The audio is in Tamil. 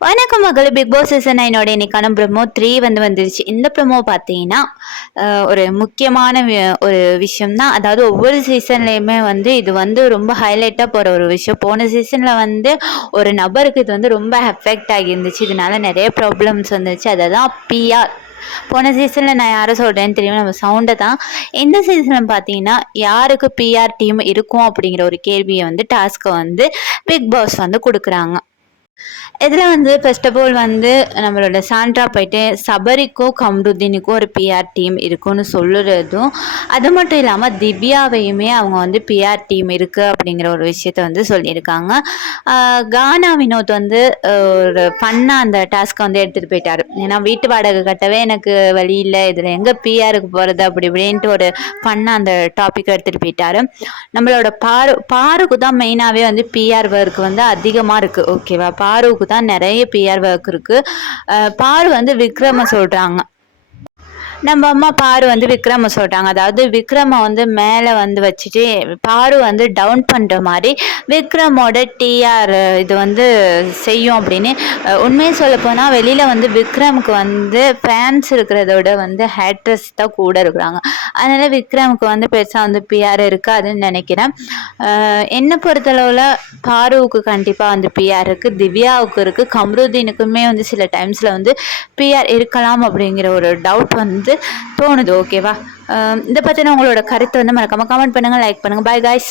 வணக்கம் மகள் பிக் பாஸ் சீசன் நைனோட இன்னைக்கான ப்ரமோ த்ரீ வந்து வந்துருச்சு. இந்த ப்ரமோ பார்த்தீங்கன்னா ஒரு முக்கியமான வி- ஒரு விஷயம் தான் அதாவது ஒவ்வொரு சீசன்லேயுமே வந்து இது வந்து ரொம்ப ஹைலைட்டாக போகிற ஒரு விஷயம். போன சீசனில் வந்து ஒரு நபருக்கு இது வந்து ரொம்ப எஃபெக்ட் ஆகியிருந்துச்சு. இதனால நிறைய ப்ராப்ளம்ஸ் வந்துச்சு அதை தான் பிஆர் போன சீசனில் நான் யாரை சொல்கிறேன்னு தெரியும்? நம்ம சவுண்டை தான். இந்த சீசனில் பார்த்தீங்கன்னா யாருக்கு பிஆர் டீம் இருக்கும் அப்படிங்கிற ஒரு கேள்வியை வந்து டாஸ்க்கை வந்து பிக் பாஸ் வந்து கொடுக்குறாங்க. இதில் வந்து ஃபர்ஸ்ட் ஆஃப் ஆல் வந்து நம்மளோட சாண்ட்ரா போயிட்டு சபரிக்கும் கம்ருதீனுக்கும் ஒரு பிஆர் டீம் இருக்குன்னு சொல்லுறதும் அது மட்டும் இல்லாமல் திவ்யாவையுமே அவங்க வந்து பிஆர் டீம் இருக்குது அப்படிங்கிற ஒரு விஷயத்த வந்து சொல்லியிருக்காங்க. கானா வினோத் வந்து ஒரு ஃபன்னாக அந்த டாஸ்க்கை வந்து எடுத்துகிட்டு போயிட்டார். ஏன்னா வீட்டு வாடகை கட்டவே எனக்கு வழி இல்லை. இதில் எங்கே பிஆருக்கு போகிறது அப்படி இப்படின்ட்டு ஒரு ஃபன்னாக அந்த டாப்பிக்கை எடுத்துகிட்டு போயிட்டார். நம்மளோட பாரு பாருக்கு தான் மெயினாகவே வந்து பிஆர் ஒர்க் வந்து அதிகமாக இருக்குது ஓகேவா பாருவுக்கு தான் நிறைய பிஆர் ஒர்க் இருக்குது பாரு வந்து விக்ரம சொல்கிறாங்க நம்ம அம்மா பாரு வந்து விக்ரம சொல்கிறாங்க அதாவது விக்ரம வந்து மேலே வந்து வச்சுட்டு பாரு வந்து டவுன் பண்ணுற மாதிரி விக்ரமோட டிஆர் இது வந்து செய்யும் அப்படின்னு. உண்மையை சொல்லப்போனால் வெளியில் வந்து விக்ரமுக்கு வந்து ஃபேன்ஸ் இருக்கிறதோட வந்து ஹேட்ரஸ் தான் கூட இருக்கிறாங்க. அதனால் விக்ரமுக்கு வந்து பெருசாக வந்து பிஆர் இருக்காதுன்னு நினைக்கிறேன். என்னை பொறுத்தளவில் பாருவுக்கு கண்டிப்பாக வந்து பிஆர் இருக்குது திவ்யாவுக்கு இருக்குது கம்ருதீனுக்குமே வந்து சில டைம்ஸில் வந்து பிஆர் இருக்கலாம் அப்படிங்கிற ஒரு டவுட் வந்து தோணுது. ஓகேவா இதை பற்றின உங்களோட கருத்தை வந்து மறக்காமல் கமெண்ட் பண்ணுங்கள் லைக் பண்ணுங்கள் பாய் காய்ஸ்